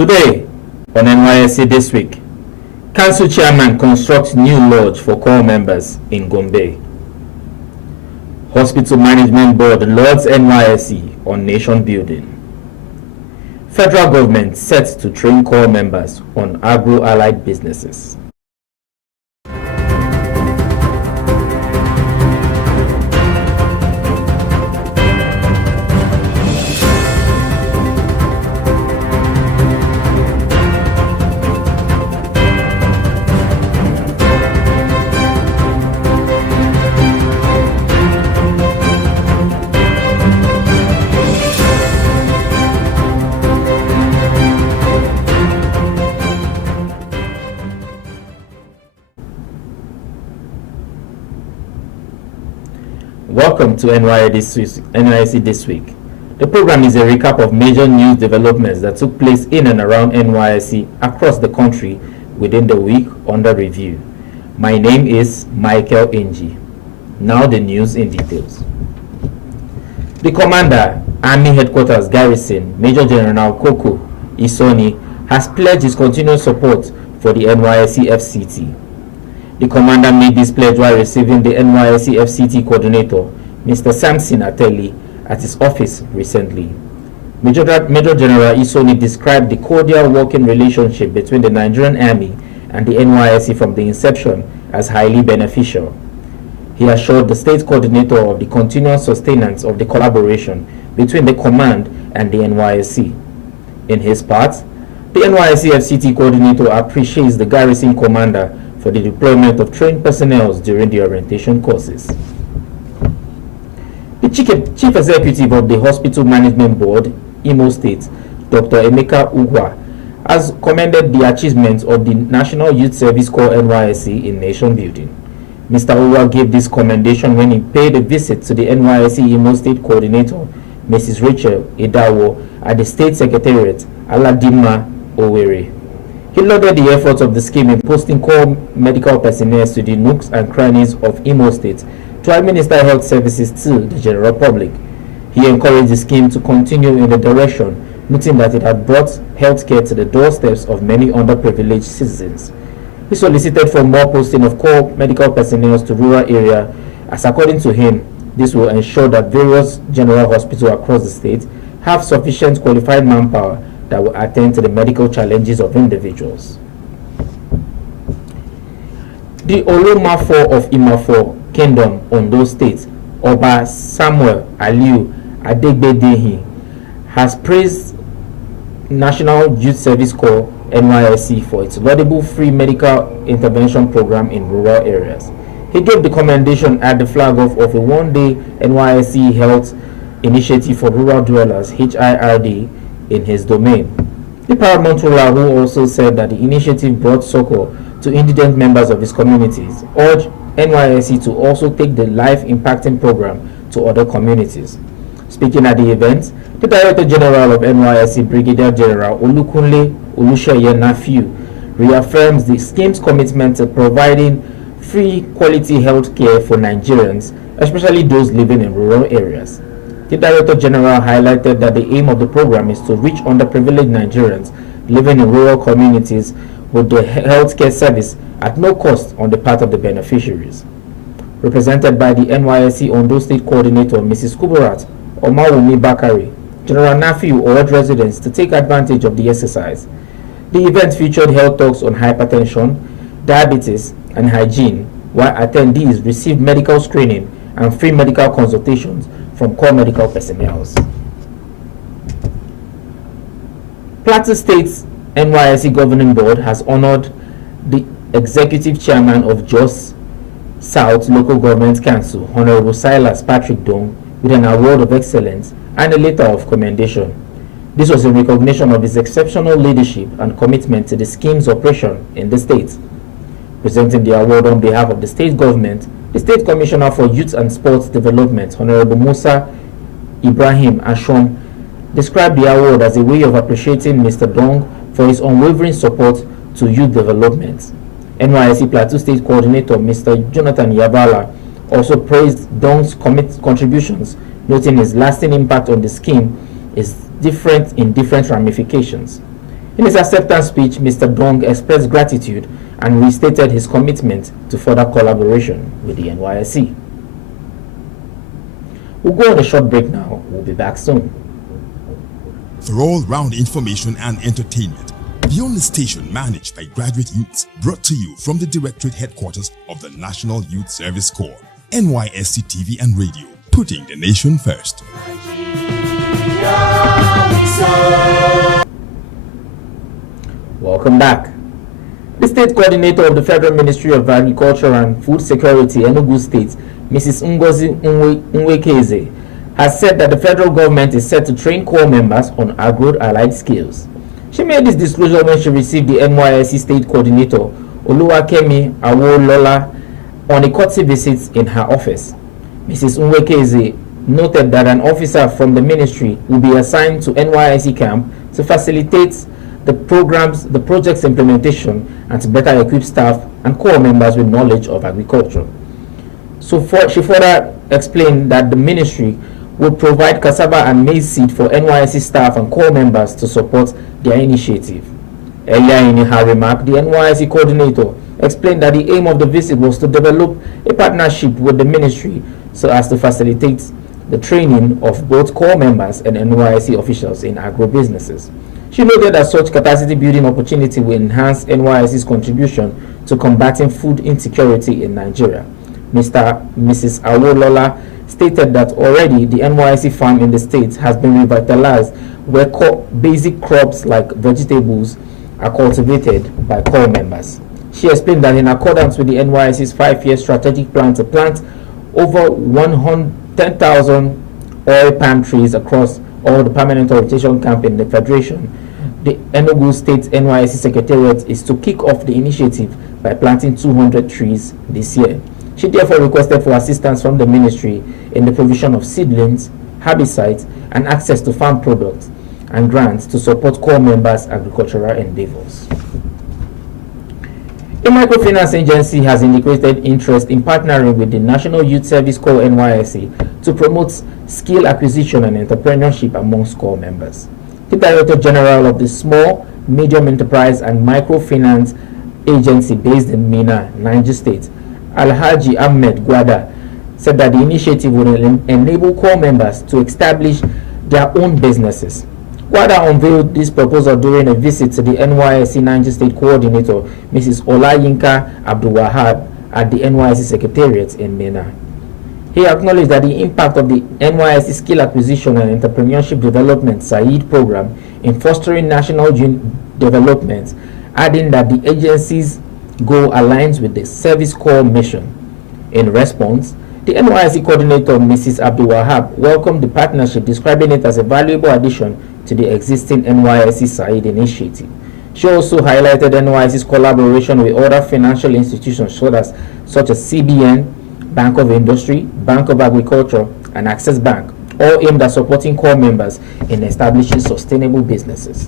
Today, on NYSC This Week, Council Chairman constructs new lodge for core members in Gombe. Hospital Management Board lauds NYSC on nation building. Federal government set to train core members on agro-allied businesses. Welcome to NYSC This Week. The program is a recap of major news developments that took place in and around NYSC across the country within the week under review. My name is Michael Ng. Now the news in details. The Commander, Army Headquarters Garrison, Major General Koko Isoni, has pledged his continued support for the NYSC FCT. The commander made this pledge while receiving the NYSC FCT coordinator, Mr. Samson Ateli, at his office recently. Major General Isoni described the cordial working relationship between the Nigerian Army and the NYSC from the inception as highly beneficial. He assured the state coordinator of the continuous sustenance of the collaboration between the command and the NYSC. In his part, the NYSC FCT coordinator appreciates the garrison commander for the deployment of trained personnel during the orientation courses. The Chief Executive of the Hospital Management Board, Imo State, Dr. Emeka Ugwa, has commended the achievements of the National Youth Service Corps NYSC in nation building. Mr. Ugwa gave this commendation when he paid a visit to the NYSC Imo State Coordinator, Mrs. Rachel Edawo, at the State Secretariat, Aladima, Owerri. He lauded the efforts of the scheme in posting core medical personnel to the nooks and crannies of Imo State to administer health services to the general public. He encouraged the scheme to continue in the direction, noting that it had brought healthcare to the doorsteps of many underprivileged citizens. He solicited for more posting of core medical personnel to rural areas, as according to him, this will ensure that various general hospitals across the state have sufficient qualified manpower that will attend to the medical challenges of individuals. The Olomafo of Imafo Kingdom, Ondo State, Oba Samuel Aliu Adegbedehi, has praised National Youth Service Corps NYSC for its laudable free medical intervention program in rural areas. He gave the commendation at the flag off of a one-day NYSC Health Initiative for Rural Dwellers (HIRD) in his domain. The paramount ruler, who also said that the initiative brought succor to indigent members of his communities, urged NYSC to also take the life-impacting program to other communities. Speaking at the event, the Director General of NYSC, Brigadier General Olukunle Olusheye Nafiu, reaffirms the scheme's commitment to providing free quality health care for Nigerians, especially those living in rural areas. The Director General highlighted that the aim of the program is to reach underprivileged Nigerians living in rural communities with the healthcare service at no cost on the part of the beneficiaries. Represented by the NYSC Ondo State Coordinator, Mrs. Kuburat Omawumi Bakari, General Nafiu urged residents to take advantage of the exercise. The event featured health talks on hypertension, diabetes, and hygiene, while attendees received medical screening and free medical consultations from core medical personnel. Plateau State's NYSC Governing Board has honored the Executive Chairman of Jos South Local Government Council, Honorable Silas Patrick Dong, with an award of excellence and a letter of commendation. This was in recognition of his exceptional leadership and commitment to the scheme's operation in the state. Presenting the award on behalf of the state government, the State Commissioner for Youth and Sports Development, Honorable Musa Ibrahim Ashom, described the award as a way of appreciating Mr. Dong for his unwavering support to youth development. NYSC Plateau State Coordinator, Mr. Jonathan Yavala, also praised Dong's contributions, noting his lasting impact on the scheme is different in different ramifications. In his acceptance speech, Mr. Dong expressed gratitude and restated his commitment to further collaboration with the NYSC. We'll go on a short break now. We'll be back soon. For all-round information and entertainment, the only station managed by graduate youths, brought to you from the Directorate Headquarters of the National Youth Service Corps, NYSC TV and Radio, putting the nation first. Welcome back. The State Coordinator of the Federal Ministry of Agriculture and Food Security, Enugu State, Mrs. Ngozi Nwekeze, has said that the federal government is set to train corps members on agro-allied skills. She made this disclosure when she received the NYSC State Coordinator, Oluwakemi Awolola, on a courtesy visit in her office. Mrs. Nwekeze noted that an officer from the ministry will be assigned to NYSC camp to facilitate the project's implementation and to better equip staff and corps members with knowledge of agriculture. She further explained that the ministry will provide cassava and maize seed for NYSC staff and corps members to support their initiative. Earlier in her remark, the NYSC coordinator explained that the aim of the visit was to develop a partnership with the ministry so as to facilitate the training of both corps members and NYSC officials in agro-businesses. She noted that such capacity building opportunity will enhance NYSC's contribution to combating food insecurity in Nigeria. Mrs. Awolola stated that already the NYSC farm in the state has been revitalized, where basic crops like vegetables are cultivated by corps members. She explained that in accordance with the NYSC's 5-year strategic plan to plant over 110,000 oil palm trees across all the permanent orientation camp in the Federation, the Enugu State NYSC Secretariat is to kick off the initiative by planting 200 trees this year. She therefore requested for assistance from the ministry in the provision of seedlings, herbicides, and access to farm products and grants to support corps members' agricultural endeavors. A microfinance agency has indicated interest in partnering with the National Youth Service Corps NYSC to promote skill acquisition and entrepreneurship amongst corps members. The Director General of the Small, Medium Enterprise and Microfinance Agency based in Minna, Niger State, Alhaji Ahmed Gwada, said that the initiative will enable corps members to establish their own businesses. Gwada unveiled this proposal during a visit to the NYSC Niger State Coordinator, Mrs. Olayinka Abdul-Wahab, at the NYSC Secretariat in Minna. He acknowledged that the impact of the NYSC Skill Acquisition and Entrepreneurship Development SAID program in fostering national development, adding that the agency's goal aligns with the Service Corps mission. In response, the NYSC coordinator, Mrs. Abdul-Wahab, welcomed the partnership, describing it as a valuable addition to the existing NYSC SAID initiative. She also highlighted NYSC's collaboration with other financial institutions such as CBN, Bank of Industry, Bank of Agriculture, and Access Bank, all aimed at supporting corps members in establishing sustainable businesses.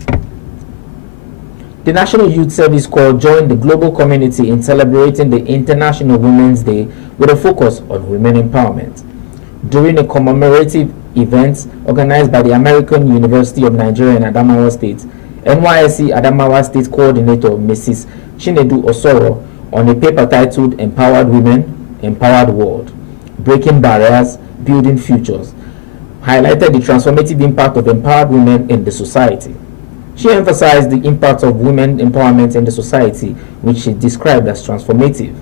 The National Youth Service Corps joined the global community in celebrating the International Women's Day with a focus on women empowerment. During a commemorative event organized by the American University of Nigeria in Adamawa State, NYSC Adamawa State Coordinator Mrs. Chinedu Osoro, on a paper titled Empowered Women, Empowered World, Breaking Barriers, Building Futures, highlighted the transformative impact of empowered women in the society. She emphasized the impact of women empowerment in the society, which she described as transformative.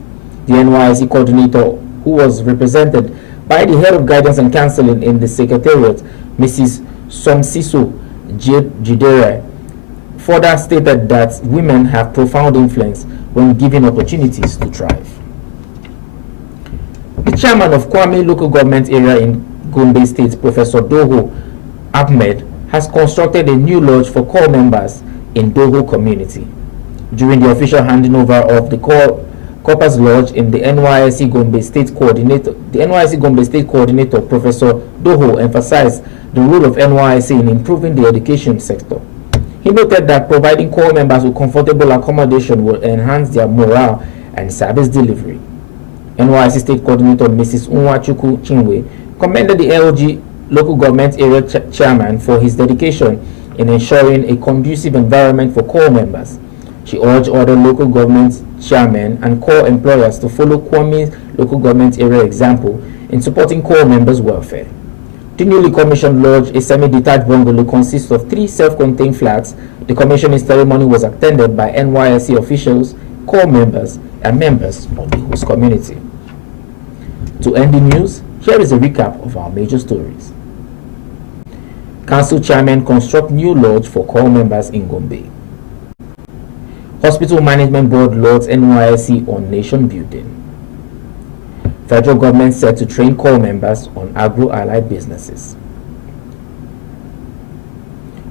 The NYSC coordinator, who was represented by the head of guidance and counseling in the secretariat, Mrs. Somsiso Jidere, further stated that women have profound influence when given opportunities to thrive. The chairman of Kwame local government area in Gombe State, Professor Doho Ahmed, has constructed a new lodge for corps members in Doho community. During the official handing over of the Corpus Lodge in the NYSC Gombe State Coordinator, Professor Doho, emphasized the role of NYSC in improving the education sector. He noted that providing corps members with comfortable accommodation will enhance their morale and service delivery. NYSC State Coordinator Mrs. Unwachuku Chinwe commended the LG local government area chairman for his dedication in ensuring a conducive environment for corps members. She urged other local government chairmen and corps employers to follow Kwame's local government area example in supporting corps members' welfare. The newly commissioned lodge, a semi-detached bungalow, consists of 3 self-contained flats. The commissioning ceremony was attended by NYSC officials, corps members, and members of the host community. To end the news, here is a recap of our major stories. Council chairman construct new lodge for corps members in Gombe. Hospital Management Board lauds NYSC on nation building. Federal government set to train corps members on agro-allied businesses.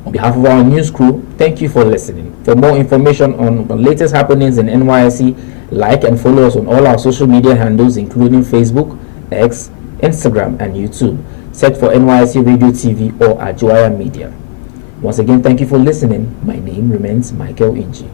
On behalf of our news crew, thank you for listening. For more information on the latest happenings in NYSC, like and follow us on all our social media handles, including Facebook, X, Instagram, and YouTube. Search for NYSC Radio TV or Agro-Allied Media. Once again, thank you for listening. My name remains Michael Inji.